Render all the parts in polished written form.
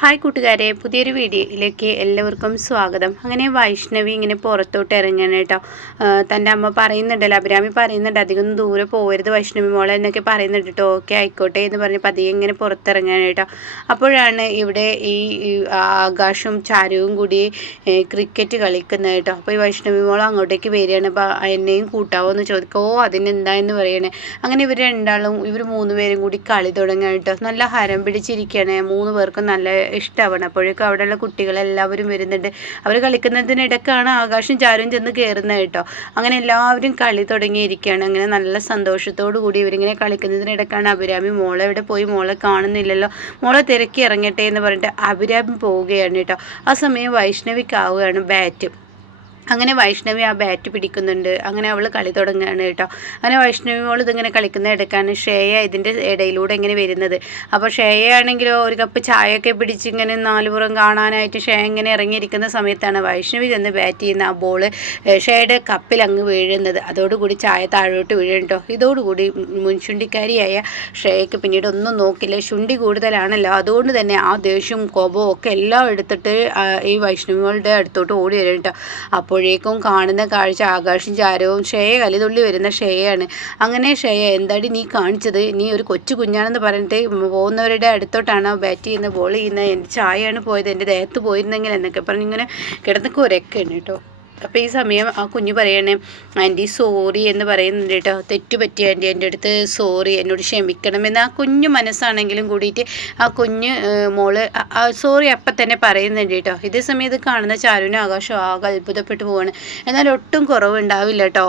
Hi കൂട്ടുകാരെ, പുതിയൊരു വീഡിയോയിലേക്ക് എല്ലാവർക്കും സ്വാഗതം. അങ്ങനെ വൈഷ്ണവി ഇങ്ങനെ പുറത്തോട്ട് ഇറങ്ങണം കേട്ടോ. തൻ്റെ അമ്മ പറയുന്നുണ്ടല്ലോ, അഭിരാമി പറയുന്നുണ്ട് അധികം ദൂരെ പോകരുത് വൈഷ്ണവി മോളെ എന്നൊക്കെ പറയുന്നുണ്ട് കേട്ടോ. ഓക്കെ ആയിക്കോട്ടെ എന്ന് പറഞ്ഞ് പതിയെ ഇങ്ങനെ പുറത്തിറങ്ങാൻ കേട്ടോ. അപ്പോഴാണ് ഇവിടെ ഈ ആകാശും ചാരുവും കൂടി ക്രിക്കറ്റ് കളിക്കുന്നത് കേട്ടോ. അപ്പോൾ ഈ വൈഷ്ണവി മോൾ അങ്ങോട്ടേക്ക് വരികയാണ്. അപ്പോൾ എന്നെയും കൂട്ടാവോ എന്ന് ചോദിക്കുക. ഓ അതിനെന്താ എന്ന് പറയണേ. അങ്ങനെ ഇവർ മൂന്ന് പേരും കൂടി കളി തുടങ്ങുക കേട്ടോ. നല്ല ഹരം പിടിച്ചിരിക്കുകയാണ്. മൂന്ന് പേർക്കും നല്ല ഇഷ്ടമാണ്. അപ്പോഴേക്കും അവിടെയുള്ള കുട്ടികളെല്ലാവരും വരുന്നുണ്ട്. അവർ കളിക്കുന്നതിനിടയ്ക്കാണ് ആകാശം ചാരും ചെന്ന് കയറുന്നത് കേട്ടോ. അങ്ങനെ എല്ലാവരും കളി തുടങ്ങിയിരിക്കുകയാണ്. അങ്ങനെ നല്ല സന്തോഷത്തോടു കൂടി ഇവരിങ്ങനെ കളിക്കുന്നതിനിടയ്ക്കാണ് അഭിരാമി മോളെ എവിടെ പോയി, മോളെ കാണുന്നില്ലല്ലോ, മോളെ തിരക്കി ഇറങ്ങട്ടെ എന്ന് പറഞ്ഞിട്ട് അഭിരാമി പോവുകയാണ് കേട്ടോ. ആ സമയം വൈഷ്ണവിക്കാവുകയാണ് ബാറ്റ്. അങ്ങനെ വൈഷ്ണവി ആ ബാറ്റ് പിടിക്കുന്നുണ്ട്. അങ്ങനെ അവൾ കളി തുടങ്ങുകയാണ് കേട്ടോ. അങ്ങനെ വൈഷ്ണവി മോൾ ഇതിങ്ങനെ കളിക്കുന്ന ഇടയ്ക്കാണ് ശ്രേയ ഇതിൻ്റെ ഇടയിലൂടെ ഇങ്ങനെ വരുന്നത്. അപ്പോൾ ശ്രേയ ആണെങ്കിലോ ഒരു കപ്പ് ചായയൊക്കെ പിടിച്ച് ഇങ്ങനെ നാലുപുറം കാണാനായിട്ട് ശ്രേയ ഇങ്ങനെ ഇറങ്ങിയിരിക്കുന്ന സമയത്താണ് വൈഷ്ണവി ചെന്ന് ബാറ്റ് ചെയ്യുന്ന ആ ബോള് ശ്രേയയുടെ കപ്പിൽ അങ്ങ് വീഴുന്നത്. അതോടുകൂടി ചായ താഴോട്ട് വീഴും കേട്ടോ. ഇതോടുകൂടി മുൻചുണ്ടിക്കാരിയായ ശ്രേയയ്ക്ക് പിന്നീട് ഒന്നും നോക്കില്ല. ശുണ്ടി കൂടുതലാണല്ലോ, അതുകൊണ്ട് തന്നെ ആ ദേഷ്യവും കോപവും ഒക്കെ എല്ലാം എടുത്തിട്ട് ഈ വൈഷ്ണവികളുടെ അടുത്തോട്ട് ഓടി വരും കേട്ടോ. അപ്പോഴേക്കും കാണുന്ന കാഴ്ച ആകാശം ചാരവും ശ്രേയ കലിതുള്ളി വരുന്ന ശ്രേയയാണ്. അങ്ങനെ ശ്രേയ, എന്താടി നീ കാണിച്ചത്, നീ ഒരു കൊച്ചു കുഞ്ഞാണെന്ന് പറഞ്ഞിട്ട് പോകുന്നവരുടെ അടുത്തോട്ടാണ് ബാറ്റ് ചെയ്യുന്നത്, ബോൾ ചെയ്യുന്നത്, എൻ്റെ ചായയാണ് പോയത്, എൻ്റെ ദേഹത്ത് പോയിരുന്നെങ്കിൽ എന്നൊക്കെ പറഞ്ഞ് ഇങ്ങനെ കിടന്നൊക്കെ ഒരൊക്കെയാണ് കേട്ടോ. അപ്പോൾ ഈ സമയം ആ കുഞ്ഞ് പറയണേ, ആൻറ്റി സോറി എന്ന് പറയുന്നുണ്ട് കേട്ടോ. തെറ്റുപറ്റി ആൻറ്റി, എൻ്റെ അടുത്ത് സോറി, എന്നോട് ക്ഷമിക്കണമെന്ന് ആ കുഞ്ഞു മനസ്സാണെങ്കിലും കൂടിയിട്ട് ആ കുഞ്ഞ് മോള് സോറി അപ്പം തന്നെ പറയുന്നുണ്ട് കേട്ടോ. ഇതേ സമയം ഇത് കാണുന്ന ചാരുവിനും ആകാശം ആകെ അത്ഭുതപ്പെട്ടു പോവാണ്. എന്നാൽ ഒട്ടും കുറവുണ്ടാവില്ല കേട്ടോ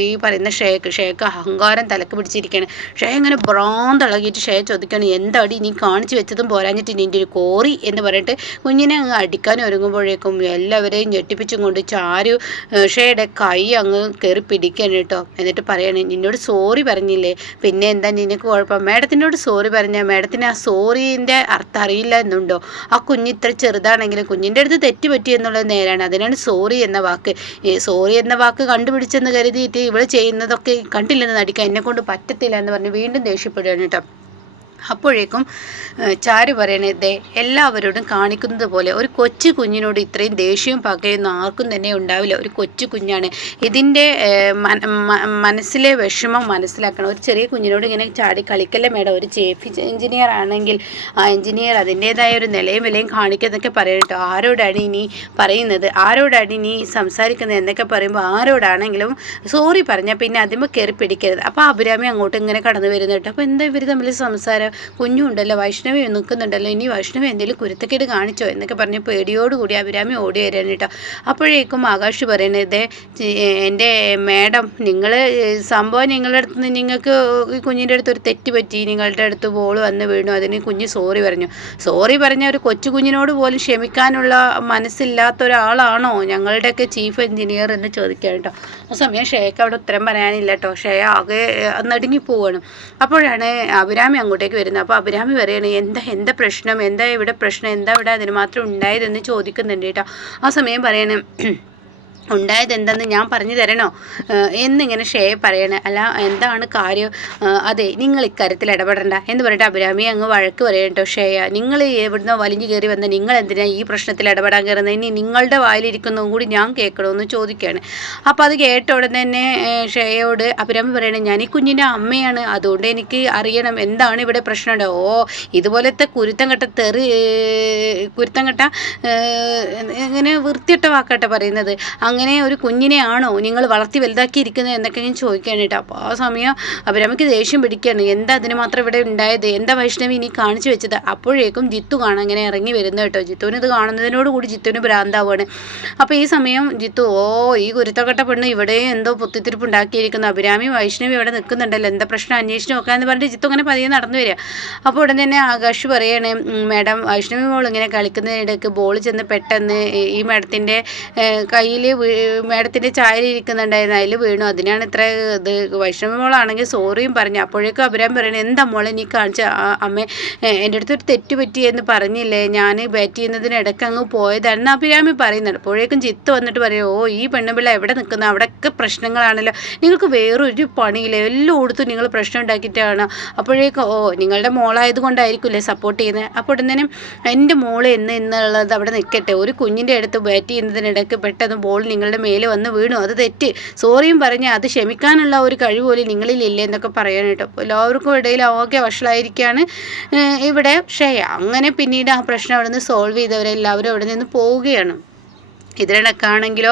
ഈ പറയുന്ന ഷേക്ക് അഹങ്കാരം തലക്ക് പിടിച്ചിരിക്കുകയാണ്. ഷേ ഇങ്ങനെ ഭ്രാന്തളകിയിട്ട് ഷേ ചോദിക്കുകയാണ്, എന്താടി നീ കാണിച്ചു വെച്ചതും പോരാഞ്ഞിട്ട് നിൻ്റെ ഒരു കോറി എന്ന് പറഞ്ഞിട്ട് കുഞ്ഞിനെ അങ്ങ് അടിക്കാൻ ഒരുങ്ങുമ്പോഴേക്കും എല്ലാവരെയും ഞെട്ടിപ്പിച്ചും കൊണ്ട് ചാരു ഷേയുടെ കൈ അങ്ങ് കയറി പിടിക്കാൻ കേട്ടോ. എന്നിട്ട് പറയണേ, നിന്നോട് സോറി പറഞ്ഞില്ലേ, പിന്നെ എന്താ നിനക്ക് കുഴപ്പം, മാഡത്തിനോട് സോറി പറഞ്ഞാൽ മാഡത്തിന് ആ സോറീൻ്റെ അർത്ഥം അറിയില്ല എന്നുണ്ടോ? ആ കുഞ്ഞ് ഇത്ര ചെറുതാണെങ്കിലും കുഞ്ഞിൻ്റെ അടുത്ത് തെറ്റ് പറ്റി എന്നുള്ളത് നേരാണ്, അതിനാണ് സോറി എന്ന വാക്ക്. സോറി എന്ന വാക്ക് കണ്ടുപിടിച്ചെന്ന് കരുതിയിട്ട് ഇവൾ ചെയ്യുന്നതൊക്കെ കണ്ടില്ലെന്ന് നടിക്കാൻ എന്നെക്കൊണ്ട് പറ്റത്തില്ല എന്ന് പറഞ്ഞ് വീണ്ടും ദേഷ്യപ്പെടുകയാണ് കേട്ടോ. അപ്പോഴേക്കും ചാരു പറയണതേ എല്ലാവരോടും കാണിക്കുന്നത് പോലെ ഒരു കൊച്ചു കുഞ്ഞിനോട് ഇത്രയും ദേഷ്യവും പകയൊന്നും ആർക്കും തന്നെ ഉണ്ടാവില്ല. ഒരു കൊച്ചു കുഞ്ഞാണ്, ഇതിൻ്റെ മനസ്സിലെ വിഷമം മനസ്സിലാക്കണം. ഒരു ചെറിയ കുഞ്ഞിനോട് ഇങ്ങനെ ചാടി കളിക്കല്ലേ മേഡം, ഒരു ചീഫ് എഞ്ചിനീയർ ആണെങ്കിൽ ആ എഞ്ചിനീയർ അതിൻ്റേതായ ഒരു നിലയും വിലയും കാണിക്കുന്നതൊക്കെ പറയട്ടോ. ആരോടാണ് ഇനി പറയുന്നത്, ആരോടാണ് ഇനി സംസാരിക്കുന്നത് എന്നൊക്കെ പറയുമ്പോൾ ആരോടാണെങ്കിലും സോറി പറഞ്ഞാൽ പിന്നെ അതിമ്പോൾ കയറി പിടിക്കരുത്. അപ്പോൾ അഭിരാമി അങ്ങോട്ട് ഇങ്ങനെ കടന്നു വരുന്നുണ്ട്. അപ്പോൾ എന്താ ഇവർ തമ്മിൽ സംസാരം, കുഞ്ഞുണ്ടല്ലോ, വൈഷ്ണവി നിൽക്കുന്നുണ്ടല്ലോ, ഇനി വൈഷ്ണവി എന്തെങ്കിലും കുരുത്തക്കേട് കാണിച്ചോ എന്നൊക്കെ പറഞ്ഞ് പേടിയോടുകൂടി അഭിരാമി ഓടി വരാൻ കേട്ടോ. അപ്പോഴേക്കും ആകാശ് പറയണത്, എൻ്റെ മാഡം നിങ്ങൾ സംഭവം നിങ്ങളുടെ അടുത്ത് നിന്ന് നിങ്ങൾക്ക് ഈ കുഞ്ഞിൻ്റെ അടുത്ത് ഒരു തെറ്റ് പറ്റി, നിങ്ങളുടെ അടുത്ത് ബോൾ വന്ന് വീണു, അതിന് കുഞ്ഞ് സോറി പറഞ്ഞു. സോറി പറഞ്ഞ ഒരു കൊച്ചു കുഞ്ഞിനോട് പോലും ക്ഷമിക്കാനുള്ള മനസ്സില്ലാത്ത ഒരാളാണോ ഞങ്ങളുടെയൊക്കെ ചീഫ് എഞ്ചിനീയർ എന്ന് ചോദിക്കാൻ കേട്ടോ. ആ സമയം ഷേക്ക് അവിടെ ഉത്തരം പറയാനില്ല കേട്ടോ. ഷേ ആകെ നടുങ്ങി പോവാണ്. അപ്പോഴാണ് അഭിരാമി അങ്ങോട്ടേക്ക് വരുന്നത്. അപ്പോൾ അഭിരാമി പറയണേ, എന്താ പ്രശ്നം, എന്താ ഇവിടെ പ്രശ്നം, എന്താ ഇവിടെ അതിന് മാത്രം ഉണ്ടായതെന്ന് ചോദിക്കുന്നുണ്ട് കേട്ടോ. ആ സമയം പറയണേ, ഉണ്ടായത് എന്തെന്ന് ഞാൻ പറഞ്ഞു തരണോ എന്നിങ്ങനെ ഷേയ പറയണേ. അല്ല എന്താണ് കാര്യം, അതെ നിങ്ങൾ ഇക്കാര്യത്തിൽ ഇടപെടണ്ട എന്ന് പറഞ്ഞിട്ട് അഭിരാമി അങ്ങ് വഴക്ക് പറയണം കേട്ടോ. ഷേയ, നിങ്ങൾ എവിടുന്നോ വലിഞ്ഞു കയറി വന്ന നിങ്ങൾ എന്തിനാണ് ഈ പ്രശ്നത്തിൽ ഇടപെടാൻ കയറുന്നത്, ഇനി നിങ്ങളുടെ വായിലിരിക്കുന്നതും കൂടി ഞാൻ കേൾക്കണമെന്ന് ചോദിക്കുകയാണ്. അപ്പോൾ അത് കേട്ട ഉടനെ തന്നെ ഷേയോട് അഭിരാമി പറയണേ, ഞാൻ ഈ കുഞ്ഞിൻ്റെ അമ്മയാണ്, അതുകൊണ്ട് എനിക്ക് അറിയണം എന്താണ് ഇവിടെ പ്രശ്നം. ഓ ഇതുപോലത്തെ കുരുത്തം കെട്ട ഇങ്ങനെ വൃത്തിയിട്ട വാക്കട്ടെ പറയുന്നത്, അങ്ങനെ ഒരു കുഞ്ഞിനെയാണോ നിങ്ങൾ വളർത്തി വലുതാക്കിയിരിക്കുന്നത് എന്നൊക്കെ ഞാൻ ചോദിക്കുകയാണ് കേട്ടോ. അപ്പോൾ ആ സമയം അഭിരാമിക്ക് ദേഷ്യം പിടിക്കുകയാണ്. എന്താ അതിന് മാത്രം ഇവിടെ ഉണ്ടായത്, എന്താ വൈഷ്ണവി ഇനി കാണിച്ചു വെച്ചത്. അപ്പോഴേക്കും ജിത്തു കാണാൻ ഇങ്ങനെ ഇറങ്ങി വരുന്നത് കേട്ടോ. ജിത്തുവിന് ഇത് കാണുന്നതിനോട് കൂടി ജിത്തുവിന് ഭ്രാന്താവുകയാണ്. അപ്പോൾ ഈ സമയം ജിത്തു, ഈ കുരുത്തക്കട്ട പെണ്ണ് ഇവിടെ എന്തോ പൊത്തിത്തിരിപ്പ് ഉണ്ടാക്കിയിരിക്കുന്നു, അഭിരാമി വൈഷ്ണവി ഇവിടെ നിൽക്കുന്നുണ്ടല്ലോ, എന്താ പ്രശ്നം അന്വേഷിച്ച് നോക്കാമെന്ന് പറഞ്ഞിട്ട് ജിത്തു അങ്ങനെ പതിയെ നടന്നു വരിക. അപ്പോൾ ഉടൻ തന്നെ ആകാശ് പറയണേ, മാഡം വൈഷ്ണവി മോൾ ഇങ്ങനെ കളിക്കുന്നതിനിടയ്ക്ക് ബോൾ ചെന്ന് പെട്ടെന്ന് ഈ മാഡത്തിൻ്റെ കയ്യിൽ മേഡത്തിൻ്റെ ചായയിലിരിക്കുന്നുണ്ടായിരുന്നു, അതിൽ വീണു, അതിനാണ് ഇത്ര ഇത്. വൈഷ്ണവിമോളാണെങ്കിൽ സോറിയും പറഞ്ഞു. അപ്പോഴേക്കും അഭിരാമി പറയണേ, എന്താ മോളെ നീ കാണിച്ച അമ്മേ, എൻ്റെ അടുത്തൊരു തെറ്റ് പറ്റിയെന്ന് പറഞ്ഞില്ലേ, ഞാൻ ബാറ്റ് ചെയ്യുന്നതിനിടയ്ക്ക് അങ്ങ് പോയതാണെന്ന് അഭിരാമി പറയുന്നുണ്ട്. അപ്പോഴേക്കും ജിത്ത് വന്നിട്ട് പറയും, ഓ ഈ പെണ്ണുപിള്ള എവിടെ നിൽക്കുന്ന, അവിടെയൊക്കെ പ്രശ്നങ്ങളാണല്ലോ, നിങ്ങൾക്ക് വേറൊരു പണിയില്ല, എല്ലാം കൊടുത്തു നിങ്ങൾ പ്രശ്നം ഉണ്ടാക്കിയിട്ടാണ്. അപ്പോഴേക്കും ഓ നിങ്ങളുടെ മോളായത് കൊണ്ടായിരിക്കില്ലേ സപ്പോർട്ട് ചെയ്യുന്നത്. അപ്പോൾ ഉടനെയും എൻ്റെ മോള് എന്നുള്ളത് അവിടെ നിൽക്കട്ടെ, ഒരു കുഞ്ഞിൻ്റെ അടുത്ത് ബാറ്റ് ചെയ്യുന്നതിനിടയ്ക്ക് പെട്ടെന്ന് ബോൾ നിങ്ങളുടെ മേലെ വന്ന് വീണു, അത് തെറ്റ്, സോറിയും പറഞ്ഞ് അത് ക്ഷമിക്കാനുള്ള ഒരു കഴിവ് പോലും നിങ്ങളിലില്ലേ എന്നൊക്കെ പറയാൻ കേട്ടോ. എല്ലാവർക്കും ഇടയിൽ ആകെ വഷളായിരിക്കുകയാണ് ഇവിടെ ഷെയ. അങ്ങനെ പിന്നീട് ആ പ്രശ്നം അവിടെ നിന്ന് സോൾവ് ചെയ്തവരെല്ലാവരും അവിടെ നിന്ന് പോവുകയാണ്. ഇതിനിടക്കാണെങ്കിലോ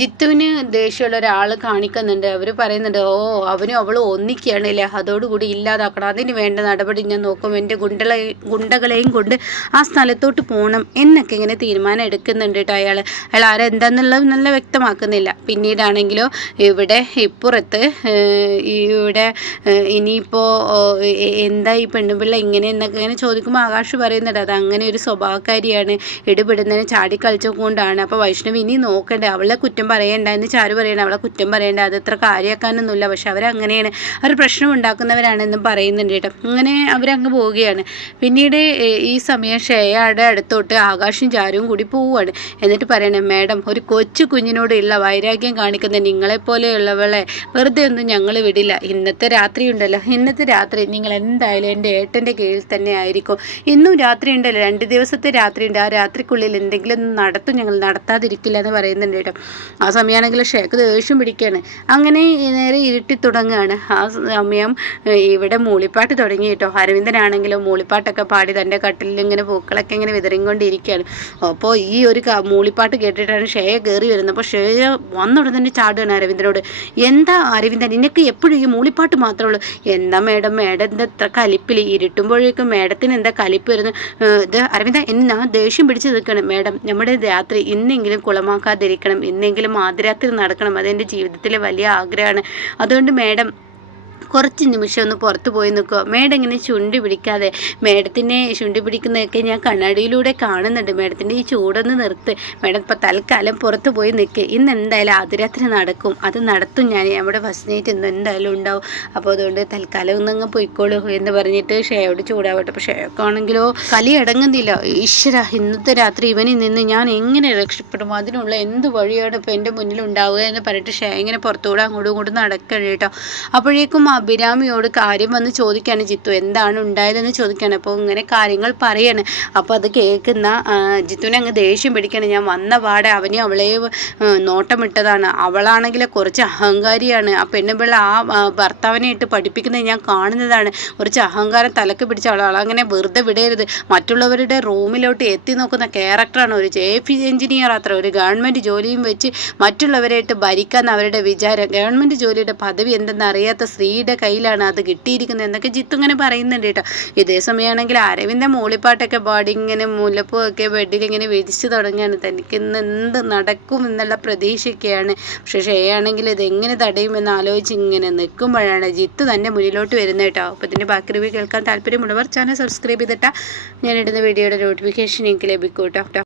ജിത്തുവിന് ദേഷ്യമുള്ള ഒരാൾ കാണിക്കുന്നുണ്ട്. അവർ പറയുന്നുണ്ട്, ഓ അവനും അവളും ഒന്നിക്കുകയാണല്ലേ, അതോടുകൂടി ഇല്ലാതാക്കണം, അതിന് വേണ്ട നടപടി ഞാൻ നോക്കും, എൻ്റെ ഗുണ്ടകളെയും കൊണ്ട് ആ സ്ഥലത്തോട്ട് പോകണം എന്നൊക്കെ ഇങ്ങനെ തീരുമാനം എടുക്കുന്നുണ്ട് കേട്ടോ. അയാൾ ആരെന്താന്നുള്ളത് നല്ല വ്യക്തമാക്കുന്നില്ല. പിന്നീടാണെങ്കിലോ ഇവിടെ ഇപ്പുറത്ത് ഇവിടെ ഇനിയിപ്പോൾ എന്താ ഈ പെണ്ണുപിള്ള ഇങ്ങനെ എന്നൊക്കെ ഇങ്ങനെ ചോദിക്കുമ്പോൾ ആകാശ് പറയുന്നുണ്ട്, അത് അങ്ങനെ ഒരു സ്വഭാവക്കാരിയാണ്, ഇടപെടുന്നതിന് ചാടിക്കളിച്ചുകൊണ്ടാണ്. അപ്പോൾ വൈഷ്ണവി ഇനി നോക്കണ്ടേ, അവളെ കുറ്റം പറയണ്ട എന്ന് ചാരു പറയണ്ട, അവളെ കുറ്റം പറയേണ്ട, അത് ഇത്ര കാര്യമാക്കാനൊന്നുമില്ല, പക്ഷെ അവരങ്ങനെയാണ്, അവർ പ്രശ്നം ഉണ്ടാക്കുന്നവരാണെന്നും പറയുന്നുണ്ട് കേട്ടോ. അങ്ങനെ അവരങ്ങ് പോവുകയാണ്. പിന്നീട് ഈ സമയം ഷെയയുടെ അടുത്തോട്ട് ആകാശും ചാരുവും കൂടി പോവുകയാണ്. എന്നിട്ട് പറയണേ, മാഡം ഒരു കൊച്ചു കുഞ്ഞിനോടുള്ള വൈരാഗ്യം കാണിക്കുന്ന നിങ്ങളെപ്പോലെയുള്ളവളെ വെറുതെ ഒന്നും ഞങ്ങൾ വിടില്ല. ഇന്നത്തെ രാത്രി ഉണ്ടല്ലോ, ഇന്നത്തെ രാത്രി നിങ്ങൾ എന്തായാലും എൻ്റെ ഏട്ടൻ്റെ കീഴിൽ തന്നെ ആയിരിക്കും. ഇന്നും രാത്രി ഉണ്ടല്ലോ, 2 ദിവസത്തെ രാത്രി ഉണ്ട്, ആ രാത്രിക്കുള്ളിൽ എന്തെങ്കിലും നടത്തും, ഞങ്ങൾ നടത്താതിരിക്കില്ല എന്ന് പറയുന്നുണ്ട് കേട്ടോ. ആ സമയമാണെങ്കിൽ ഷേക്ക് ദേഷ്യം പിടിക്കുകയാണ്. അങ്ങനെ നേരെ ഇരുട്ടി തുടങ്ങുകയാണ്. ആ സമയം ഇവിടെ മൂളിപ്പാട്ട് തുടങ്ങി കേട്ടോ. അരവിന്ദനാണെങ്കിലും മൂളിപ്പാട്ടൊക്കെ പാടി തൻ്റെ കട്ടിലിൽ ഇങ്ങനെ പൂക്കളൊക്കെ ഇങ്ങനെ വിതറിക്കൊണ്ടിരിക്കുകയാണ്. അപ്പോൾ ഈ ഒരു മൂളിപ്പാട്ട് കേട്ടിട്ടാണ് ഷേയ കയറി വരുന്നത്. അപ്പോൾ ഷേയ വന്നുടനെ തന്നെ ചാടുകയാണ് അരവിന്ദനോട്. എന്താ അരവിന്ദൻ, നിനക്ക് എപ്പോഴും ഈ മൂളിപ്പാട്ട് മാത്രമേ ഉള്ളൂ? എന്താ മേഡം എത്ര കലിപ്പിൽ, ഇരുട്ടുമ്പോഴേക്കും മേഡത്തിന് എന്താ കലിപ്പ് വരുന്നത്? ഇത് അരവിന്ദൻ എന്നാ ദേഷ്യം പിടിച്ച് നിൽക്കണം. മേഡം നമ്മുടെ രാത്രി ഇന്നെങ്കിലും കുളമാക്കാതിരിക്കണം, ഇന്നെങ്കിലും ആദ്യരാത്രി നടക്കണം, അതെൻ്റെ ജീവിതത്തിലെ വലിയ ആഗ്രഹമാണ്. അതുകൊണ്ട് മേഡം കുറച്ച് നിമിഷം ഒന്ന് പുറത്ത് പോയി നിൽക്കുക. മേഡം ഇങ്ങനെ ചുണ്ടി പിടിക്കാതെ, മേഡത്തിനെ ചുണ്ടി പിടിക്കുന്നതൊക്കെ ഞാൻ കണ്ണാടിയിലൂടെ കാണുന്നുണ്ട്, മേഡത്തിൻ്റെ ഈ ചൂടൊന്ന് നിർത്ത്, മേഡം ഇപ്പോൾ തൽക്കാലം പുറത്ത് പോയി നിൽക്കുക, ഇന്ന് എന്തായാലും ആദ്യരാത്രി നടക്കും, അത് നടത്തും ഞാൻ, നമ്മുടെ ഫസ്റ്റ് നൈറ്റ് ഇന്ന് എന്തായാലും ഉണ്ടാവും, അപ്പോൾ അതുകൊണ്ട് തൽക്കാലം ഒന്നങ്ങ് പോയിക്കോളൂ എന്ന് പറഞ്ഞിട്ട് ഷെയോട് ചൂടാവട്ടെ. അപ്പോൾ ഷെയോക്കാണെങ്കിലോ കലി അടങ്ങുന്നില്ല. ഈശ്വര, ഇന്നത്തെ രാത്രി ഇവനിൽ നിന്ന് ഞാൻ എങ്ങനെ രക്ഷപ്പെടും, അതിനുള്ള എന്ത് വഴിയാണ് ഇപ്പോൾ എൻ്റെ മുന്നിൽ ഉണ്ടാവുക എന്ന് പറഞ്ഞിട്ട് ഷെയ ഇങ്ങനെ പുറത്തുകൂടെ അങ്ങോട്ടും ഇങ്ങോട്ടും നടക്കണം കേട്ടോ. അപ്പോഴേക്കും അഭിരാമിയോട് കാര്യം വന്ന് ചോദിക്കുകയാണ് ജിത്തു, എന്താണ് ഉണ്ടായതെന്ന് ചോദിക്കുകയാണ്. അപ്പോൾ ഇങ്ങനെ കാര്യങ്ങൾ പറയാണ്. അപ്പോൾ അത് കേൾക്കുന്ന ജിത്തുവിനെ അങ്ങ് ദേഷ്യം പിടിക്കുകയാണ്. ഞാൻ വന്ന പാടെ അവനെ അവളെ നോട്ടമിട്ടതാണ്, അവളാണെങ്കിൽ കുറച്ച് അഹങ്കാരിയാണ്, ആ പെണ്ണുപിള്ള ആ ഭർത്താവിനെ ഇട്ട് പഠിപ്പിക്കുന്നത് ഞാൻ കാണുന്നതാണ്, കുറച്ച് അഹങ്കാരം തലക്ക് പിടിച്ച അവളങ്ങനെ വെറുതെ വിടരുത്, മറ്റുള്ളവരുടെ റൂമിലോട്ട് എത്തി നോക്കുന്ന ക്യാരക്ടറാണ്, ഒരു ചീഫ് എഞ്ചിനീയർ അത്ര, ഒരു ഗവൺമെൻറ് ജോലിയും വെച്ച് മറ്റുള്ളവരെ ഇട്ട് ഭരിക്കാമെന്ന് അവരുടെ വിചാരം, ഗവൺമെൻറ് ജോലിയുടെ പദവി എന്തെന്ന് അറിയാത്ത സ്ത്രീയുടെ കയ്യിലാണ് അത് കിട്ടിയിരിക്കുന്നത് എന്നൊക്കെ ജിത്തു ഇങ്ങനെ പറയുന്നുണ്ട് കേട്ടോ. ഇതേ സമയമാണെങ്കിൽ അരവിന്ദൻ മൂളിപ്പാട്ടൊക്കെ പാടി ഇങ്ങനെ മുല്ലപ്പൂ ഒക്കെ ബെഡിൽ ഇങ്ങനെ വിരിച്ചു തുടങ്ങിയാണ്. തനിക്ക് ഇന്ന് എന്ത് നടക്കും എന്നുള്ള പ്രതീക്ഷയൊക്കെയാണ്. പക്ഷേ ഷെയാണെങ്കിൽ ഇതെങ്ങനെ തടയുമെന്ന് ആലോചിച്ച് ഇങ്ങനെ നിൽക്കുമ്പോഴാണ് ജിത്തു തന്നെ മുന്നിലോട്ട് വരുന്നത് കേട്ടോ. അപ്പോൾ ഇതിൻ്റെ ബാക്കി റിവ്യൂ കേൾക്കാൻ താല്പര്യമുള്ളവർ ചാനൽ സബ്സ്ക്രൈബ് ചെയ്തിട്ടാൽ ഞാനിടുന്ന വീഡിയോയുടെ നോട്ടിഫിക്കേഷൻ എനിക്ക് ലഭിക്കും കേട്ടോ.